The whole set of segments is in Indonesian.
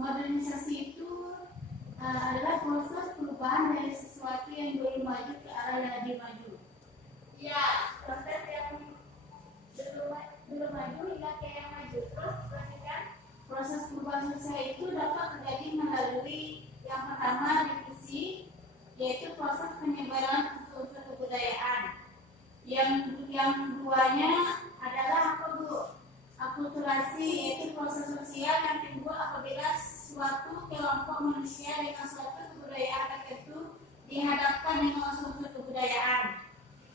Modernisasi itu adalah proses perubahan dari sesuatu yang belum maju ke arah yang lebih maju. Ya, proses yang belum maju hingga ke yang maju. Terus perhatikan, proses perubahan sosial itu dapat terjadi melalui yang pertama divisi, yaitu proses penyebaran unsur-unsur kebudayaan. Yang keduanya adalah apa, Bu? Akulturasi, yaitu proses sosial yang timbul apabila suatu kelompok manusia dengan suatu kebudayaan tertentu dihadapkan dengan unsur kebudayaan.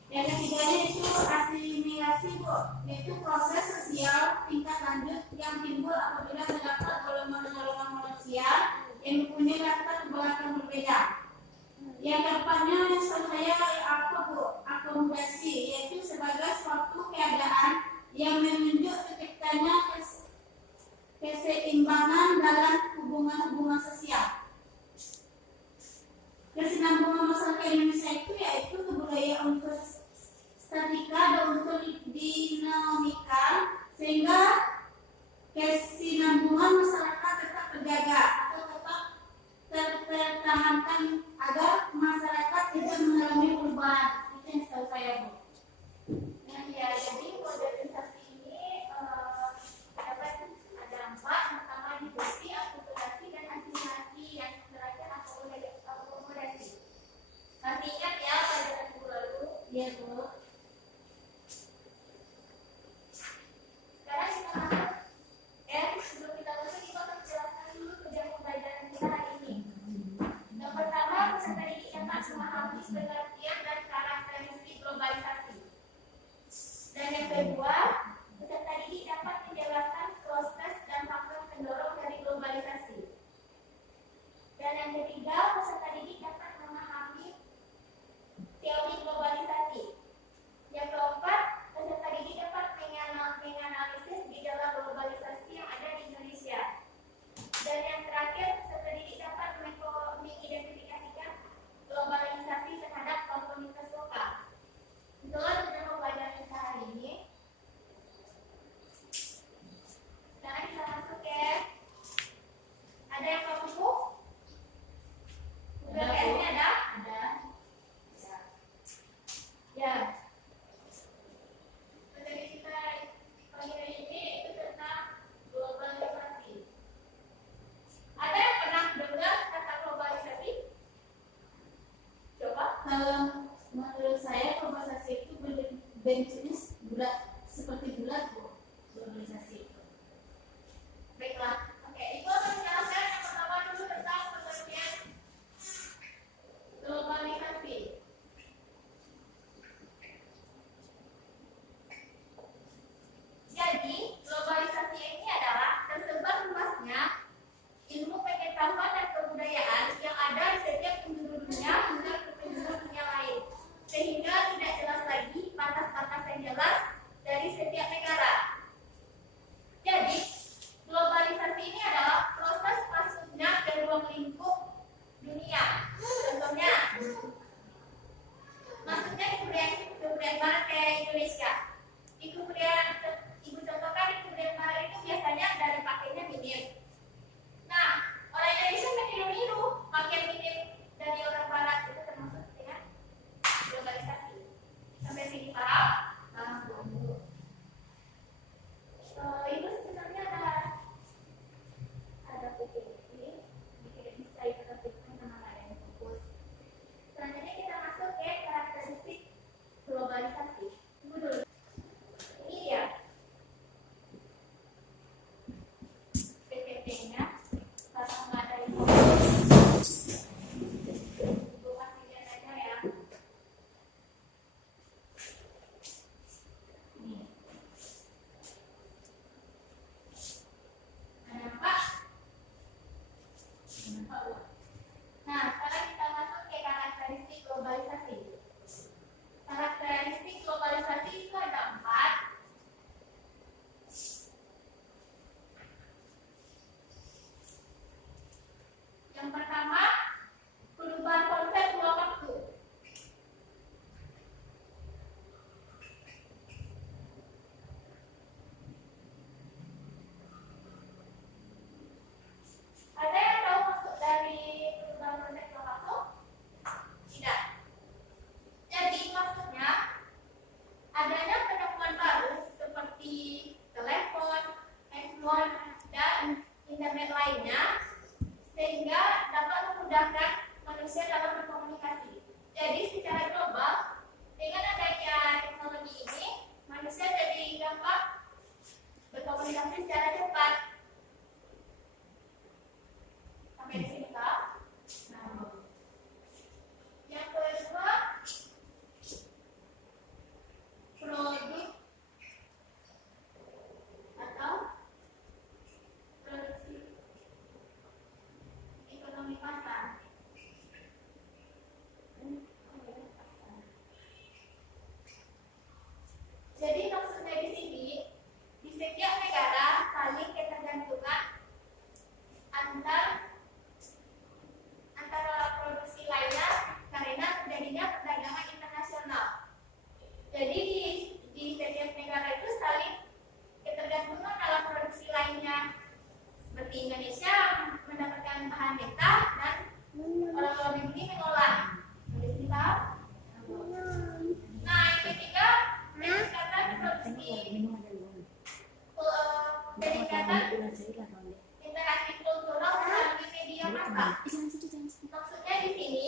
Yang ketiganya itu asimilasi, Bu, yaitu proses sosial tingkat lanjut yang timbul apabila terdapat golongan-golongan manusia yang mempunyai latar belakang berbeda. Yang kedepannya saya apa, Bu? Akomodasi, yaitu sebagai suatu keadaan yang menunjuk terciptanya keseimbangan dalam hubungan-hubungan sosial. Kesinambungan masyarakat Indonesia itu yaitu kebudayaan unsur statika dan unsur dinamika, sehingga kesinambungan masyarakat tetap terjaga atau tetap terpertahankan agar masyarakat tidak mengalami perubahan. Itu yang setahu saya, Bu. Nah, ya, jadi modernisasi ini dapat ada 4. Pertama divisi, akulturasi, dan asimilasi. Yang terakhir akomodasi. Masih ingat ya pelajaran minggu lalu? Iya, Bu. Sekarang kita masuk. Sebelum kita masuk, kita akan menjelaskan dulu tujuan pembelajaran kita hari ini. Yang pertama, peserta didik dapat memahami pengertian dan karakteristik globalisasi. Dan yang kedua, peserta didik dapat menjelaskan proses dan faktor pendorong dari globalisasi. Dan yang ketiga, peserta didik dapat memahami teori globalisasi. Yang keempat, peserta didik dapat menganalisis gejala globalisasi yang ada di Indonesia. Dan yang terakhir, peserta didik dapat mengidentifikasikan globalisasi terhadap komunitas lokal. Itulah tujuan pembelajaran kita hari ini. Sekarang kita masuk ya. Ada yang mau buku? Udah kayaknya ada? Ada. Ya. Materi kita pagi hari ini itu tentang globalisasi. Ada yang pernah dengar kata globalisasi? Coba. Kalau menurut saya globalisasi itu bentuknya bulat, seperti bulat, Bu. Globalisasi itu. Baiklah. Oke, itu akan menjelaskan yang pertama dulu tentang pengertian globalisasi. Jadi, globalisasi ini adalah tersebar luasnya ilmu pengetahuan dan kebudayaan yang ada di setiap penjuru dunia hingga ke penjuru dunia lain, sehingga tidak jelas lagi batas-batas yang jelas dari setiap negara. berkoordinasi secara cepat. Sampai di sini Kak. Nah, yang kedua, produk atau produksi ekonomi pasar. Jadi maksudnya di sini, di setiap negara saling ketergantungan antara produksi lainnya karena terjadinya perdagangan internasional. Jadi di setiap negara itu saling ketergantungan dalam produksi lainnya. Seperti Indonesia mendapatkan bahan mentah dan orang luar negeri mengolah. Boleh sini Pak? Nah, yang ketiga, peningkatan produksi peningkatan interaksi kultural melalui media massa. Maksudnya di sini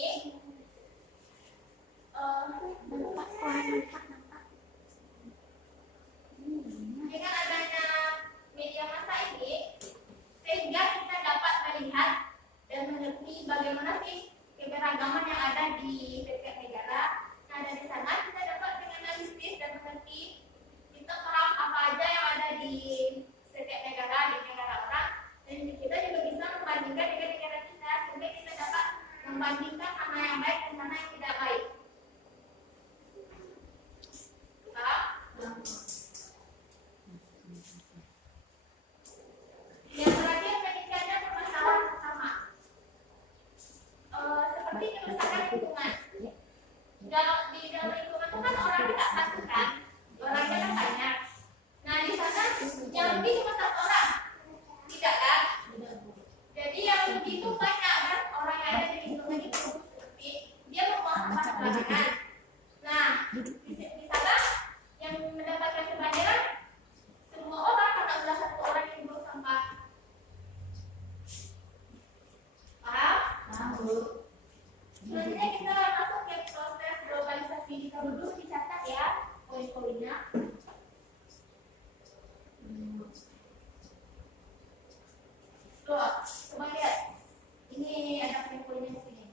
dengan adanya media massa ini, sehingga kita dapat melihat dan mengerti bagaimana sih keberagaman yang ada di setiap negara. Nah, dari sana kita dapat menganalisis dan mengerti, kita paham apa aja yang ada di setiap negara, di negara orang, dan kita juga bisa membandingkan dengan negara kita, sehingga kita dapat membandingkan mana yang baik dan mana yang tidak baik. Yang terakhir, peningkatnya permasalahan bersama. Seperti kerusakan lingkungan. Di dalam lingkungan itu kan orangnya tak satu kan, orangnya kan banyak. Nah, di sana yang lebih cuma satu orang, tidak kan? Jadi yang lebih itu banyak kan orang yang ada di lingkungan itu, seperti dia membuang sampah sembarangan. Nah, di sana yang mendapatkan kebanyakan semua orang karena udah satu orang yang membuang sampah. Paham? Selanjutnya kita masuk ke proses globalisasi. Kita dulu dicatat ya poin-poinnya. Tuh, coba lihat. Ini ada poin-poinnya di sini.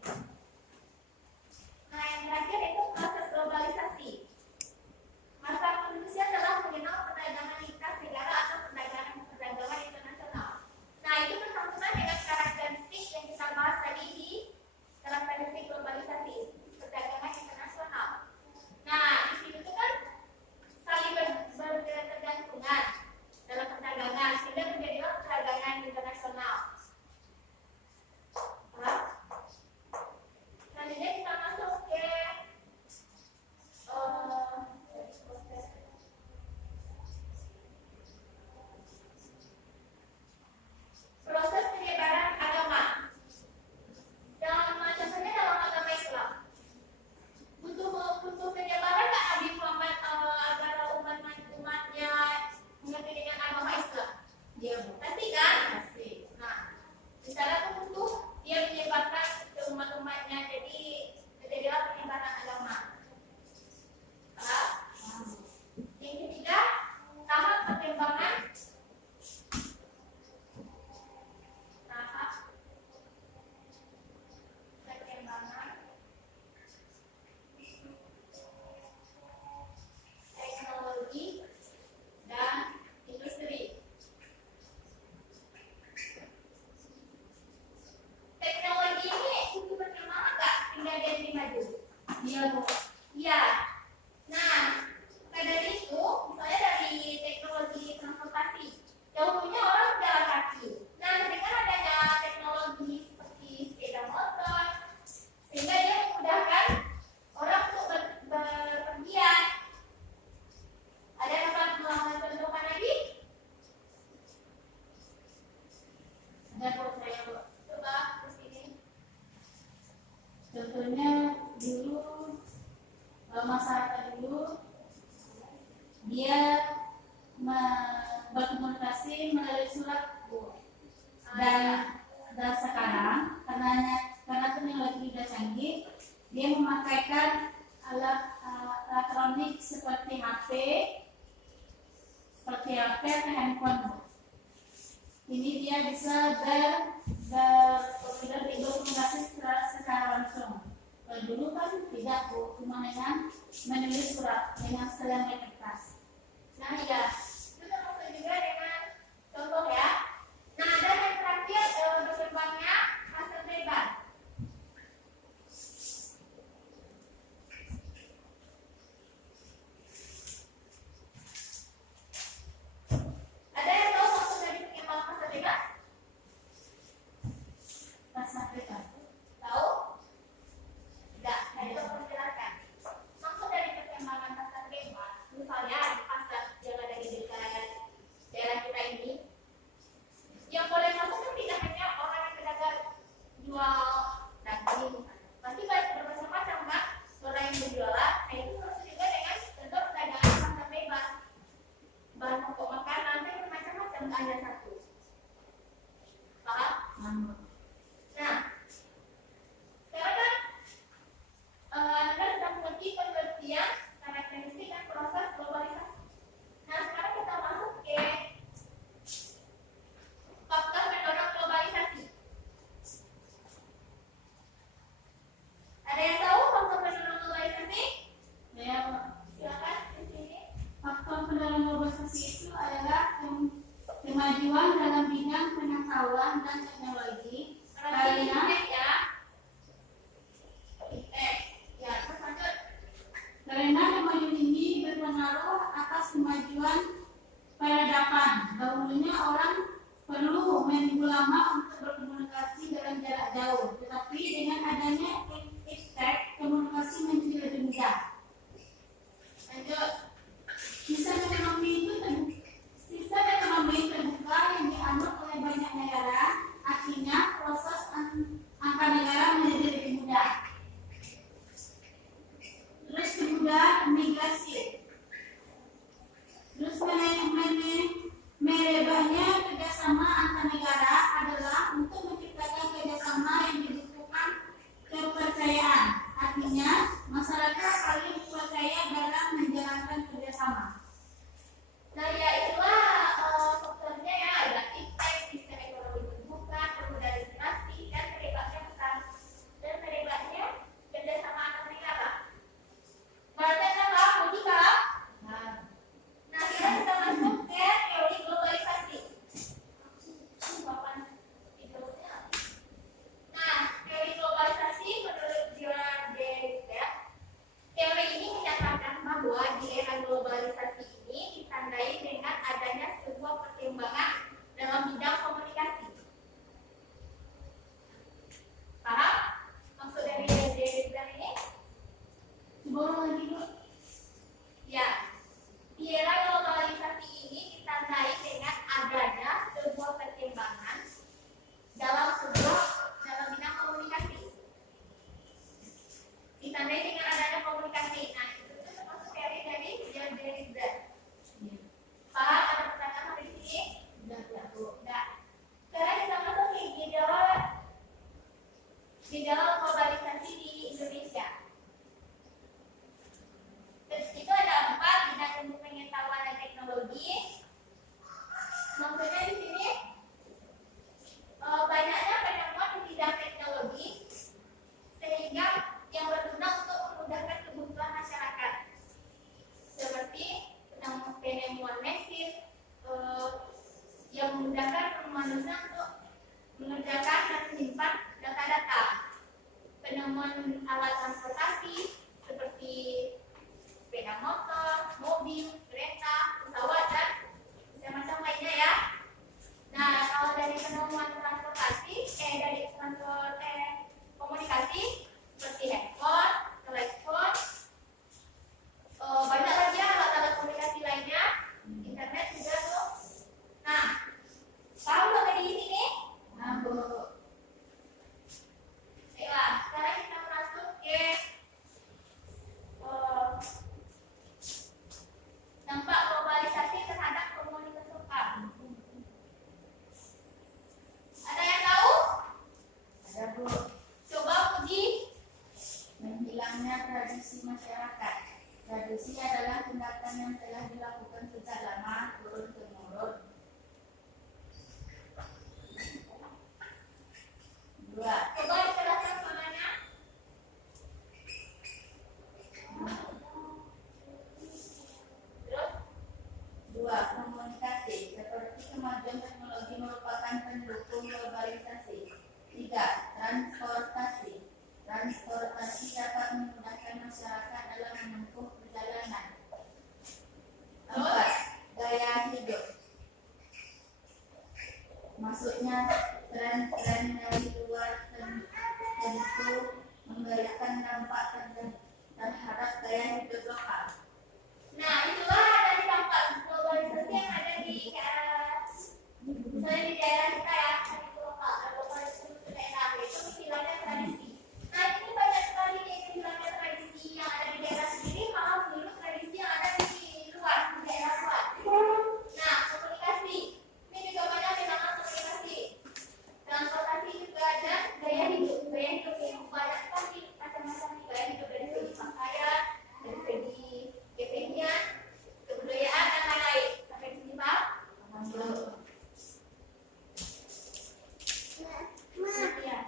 Nah, yang terakhir itu proses globalisasi. Masa manusia telah mengenal perdagangan lintas negara atau perdagangan internasional. Nah, itu bersangkutan dengan karakteristik yang kita bahas tadi di karakteristik globalisasi, perdagangan internasional. Nah, di sini itu kan saling berketergantungan dalam perdagangan, sehingga terjadilah perdagangan internasional. Selanjutnya kita masuk ke proses penyebaran agama. Contohnya dalam agama Islam. Butuh penyebaran Kak Nabi Muhammad agar umatnya mengerti dengan agama Islam. Dia pasti kan? Pasti. Nah, di sana tuh butuh dia menyebarkan ke umat-umatnya, jadi terjadilah penyebaran agama. Yang ketiga, tahap perkembangan teknologi dan industri. Teknologi ini untuk berkembang nggak hingga dia lebih maju? Iya, Bu. Iya. Nah, maka dari itu, misalnya dari teknologi transportasi, dahulunya orang berjalan kaki. Nah, dengan adanya teknologi seperti sepeda motor, sehingga dia memudahkan orang untuk berpergian. Ada yang dapat melakukan contohkan lagi? Ada kok saya coba ke sini. Contohnya dulu masyarakat dulu dia berkomunikasi melalui surat, dan sekarang karena teknologi sudah canggih, dia memakaikan alat elektronik seperti HP, seperti HP atau handphone. Ini dia bisa berkomunikasi secara langsung. Kalau dulu kan tidak, Bu, cuma dengan menulis surat dengan selembar kertas. Nah, ya, itu termasuk juga dengan contoh ya. Nah, dan yang terakhir berkembangnya hasil bebas. Ada yang tahu maksud dari perkembangan hasil bebas? Hasil bebas. Tahu? Tidak, saya itu menjelaskan. Maksud dari perkembangan pasar bebas, misalnya di pasar yang ada di dekat daerah kita ini, yang boleh masuk kan tidak hanya orang yang pedagang jual daging, pasti banyak bermacam-macam kan orang yang berjualan. Nah itu termasuk juga dengan contoh perdagangan pasar bebas. Bahan pokok makanan itu bermacam-macam, nggak hanya satu. Paham? Nah, sekarang kan Anda sudah mengerti pengertian karakteristik dan proses globalisasi. Nah, sekarang kita masuk ke faktor pendorong globalisasi. Ada yang tahu faktor pendorong globalisasi? Ya, Silakan di sini. faktor pendorong globalisasi itu adalah kemajuan dalam bidang pengetahuan dan teknologi. Karena kemajuan ini berpengaruh atas kemajuan peradaban. Dahulunya orang perlu menunggu lama untuk berkomunikasi dalam jarak jauh, tetapi dengan adanya internet, komunikasi menjadi lebih mudah. Lanjut. Sistem ekonomi terbuka yang dianut oleh banyak negara, artinya proses antar negara menjadi lebih mudah. Terus kedua, migrasi. Terus merebahnya kerjasama antar negara adalah untuk menciptakan kerjasama yang dibutuhkan kepercayaan. Artinya, masyarakat saling percaya dalam menjalankan kerjasama. Nah, ya itulah faktornya ya, ada impact, sistem ekonomi terbuka, kemudahan migrasi, dan terlibatnya pesan dan terlibatnya kerjasama antar negara. Berarti apa? Logika? Nah, sekarang kita masuk ke teori globalisasi. Nah, teori globalisasi menurut John Dewey, teori ini menyatakan bahwa di era globalisasi ini ditandai dengan adanya sebuah perkembangan dalam bidang komunikasi. Paham? Maksud dari Dewey ini? Boleh lagi, Bu? Ya, di era globalisasi ini ditandai dengan adanya sebuah perkembangan dalam bidang komunikasi. Ditandai dengan adanya komunikasi. Nah, itu termasuk teori dari John Dewey. Paham? Ada pertanyaan di sini? Sudah, Bu. Nah, sekarang kita masuk ke gejala globalisasi di Indonesia. Terus itu ada 4 bidang ilmu pengetahuan dan teknologi. Maksudnya di sini banyaknya penemuan di bidang teknologi sehingga yang berguna untuk memudahkan kebutuhan masyarakat. Seperti penemuan mesin yang memudahkan manusia untuk mengerjakan dan menyimpan data-data. Penemuan alat transportasi seperti sepeda motor, mobil, kereta, pesawat, dan macam-macam lainnya ya. Nah, kalau dari penemuan transportasi, komunikasi seperti handphone, telepon, banyak lagi ya alat-alat komunikasi lainnya, internet juga tuh. Nah, paham nggak tadi di sini? Nah, Bu. Baiklah, sekarang kita masuk ke dampak globalisasi terhadap komunitas lokal. Ada yang tahu? Ada, Bu. Coba uji. Menghilangnya tradisi masyarakat. Tradisi adalah tindakan yang telah dilakukan sejak lama, turun kemajuan teknologi merupakan pendukung globalisasi. 3. Transportasi. Transportasi dapat memudahkan masyarakat dalam menempuh perjalanan. 4. Gaya hidup. Maksudnya tren-tren dari luar tentu memberikan dampak terhadap gaya hidup lokal. Nah, itulah dari dampak globalisasi yang ada di misalnya di daerah kita ya, di lokal, globalisasi di daerah itu hilangnya tradisi. Nah, ini banyak sekali yang hilangnya tradisi yang ada di daerah sendiri, malah meniru tradisi yang ada di luar, di daerah luar. Nah, komunikasi, ini juga banyak hilangan komunikasi. Transportasi juga ada gaya hidup yang banyak sekali macam-macam gaya hidup dari segi pakaian, dari segi kesenian, kebudayaan dan lain-lain. Sampai di sini Pak? Ya.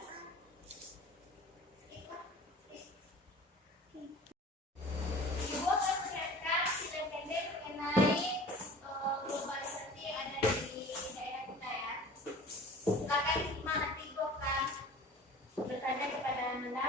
Ibu akan menyiapkan film pendek mengenai globalisasi yang ada di daerah kita ya. Silakan disimak, nanti ibu akan bertanya kepada Anda.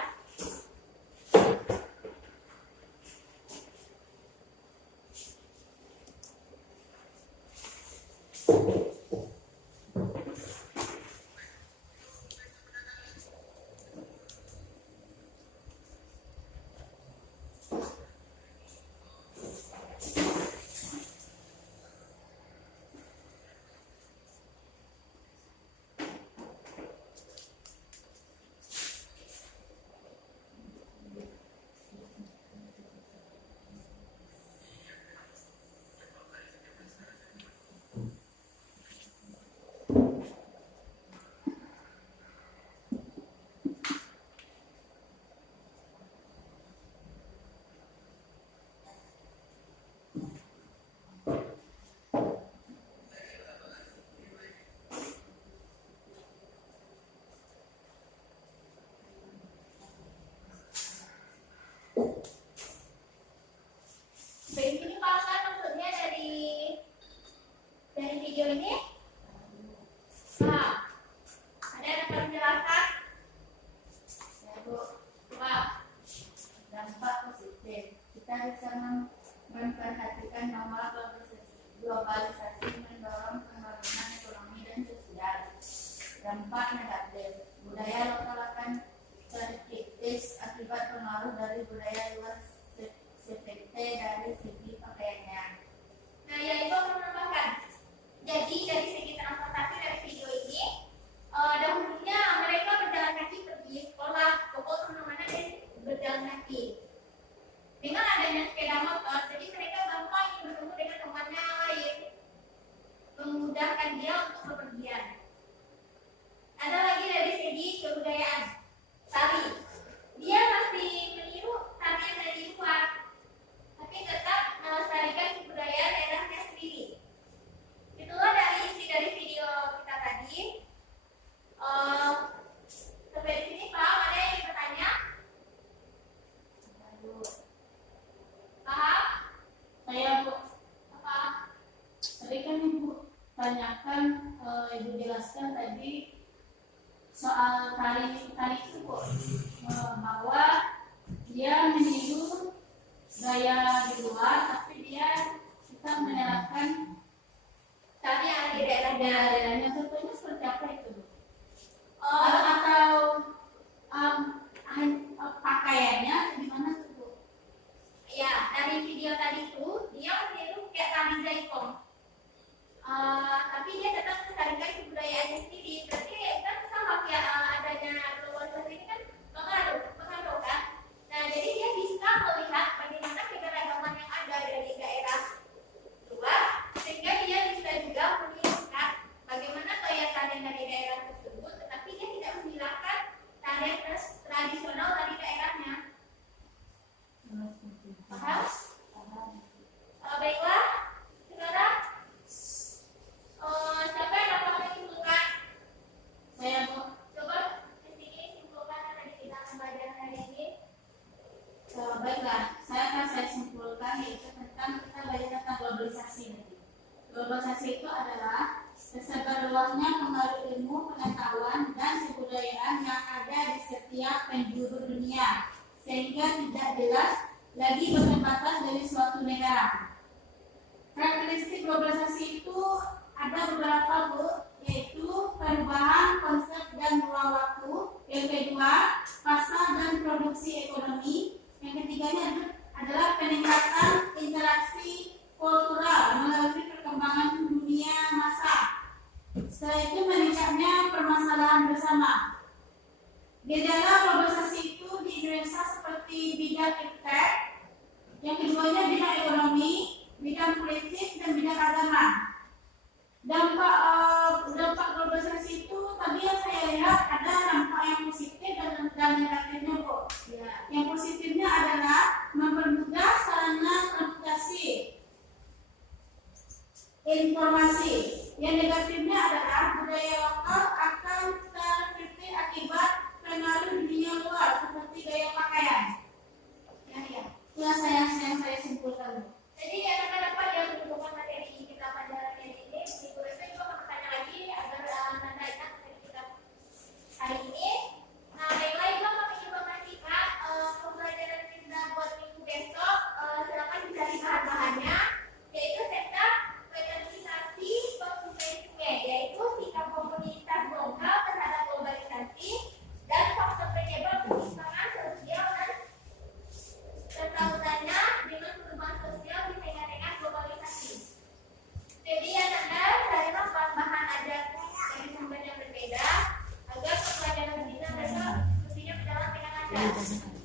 Baik, ini Pak Ustaz, maksudnya dari video ini? Nah, ada yang dapat menjelaskan? Ya Bu, Pak. dampak positif. Kita bisa memperhatikan bahwa globalisasi mendorong pembangunan ekonomi dan sosial. Dampak negatif, budaya lokal akan terkikis akibat pengaruh dari budaya luar seperti dari segi pakaiannya. Nah, ya itu aku menambahkan. Jadi dari segi transportasi dari video ini, dahulunya mereka berjalan kaki pergi sekolah, pokok kemana-mana dan berjalan kaki. Dengan adanya sepeda motor, jadi mereka gampang bertemu dengan temannya lain, memudahkan dia untuk bepergian. Ada lagi dari segi kebudayaan, tari. Dia masih meniru tari yang dari luar, tapi tetap melestarikan kebudayaan daerahnya sendiri. Itulah dari isi dari video kita tadi. Sampai di sini Pak, ada yang ingin bertanya? Paham? Saya Bu, Apa? tadi kan Ibu tanyakan, Ibu jelaskan tadi soal tari itu Bu, bahwa dia meniru gaya di luar, tapi kita menerapkan Tadi yang ada di daerahnya. daerahnya. Contohnya seperti apa itu Bu? Oh, Atau pakaiannya gimana tuh Bu? ya, dari video tadi itu dia meniru kayak tari jaipong. Tapi dia tetap melestarikan kebudayaannya sendiri. Berarti kan sama kayak adanya globalisasi ini kan pengaruh kan. Nah, jadi dia bisa melihat bagaimana keberagaman yang ada dari daerah luar, sehingga dia bisa juga menirukan bagaimana gaya luasnya pengaruh ilmu, pengetahuan, dan kebudayaan yang ada di setiap penjuru dunia, sehingga tidak jelas lagi batas dari suatu negara. Karakteristik globalisasi itu ada beberapa, Bu, yaitu perubahan konsep dan ruang waktu. Yang kedua, pasar dan produksi ekonomi. Yang ketiganya adalah peningkatan interaksi kultural melalui perkembangan dunia massa. Setelah itu meningkatnya permasalahan bersama. Gejala globalisasi itu di Indonesia seperti bidang iptek, yang keduanya bidang ekonomi, bidang politik, dan bidang agama. Dampak globalisasi itu tadi yang saya lihat ada dampak yang positif dan negatifnya, Bu. Ya. Yang positifnya adalah mempermudah sarana transportasi informasi. Yang negatifnya adalah budaya lokal akan terkikis akibat pengaruh dunia luar seperti gaya pakaian. Ya. Itu yang saya simpulkan. Jadi anak-anak dapat yang menghubungkan materi kita pada hari ini, di guru saya juga akan bertanya lagi agar Anda ingat materi kita hari ini. Nah, baiklah Ibu, kami informasikan pembelajaran kita buat minggu besok. Silakan dicari bahan-bahannya, yaitu tentang kategorisasi konsumerisme, yaitu sikap komunitas lokal terhadap globalisasi dan faktor penyebab ketimpangan sosial dan terkaitannya dengan perubahan sosial di tengah-tengah globalisasi. Jadi Anda carilah bahan-bahan ajar dari sumber yang berbeda agar pembelajaran kita besok diskusinya berjalan dengan lancar.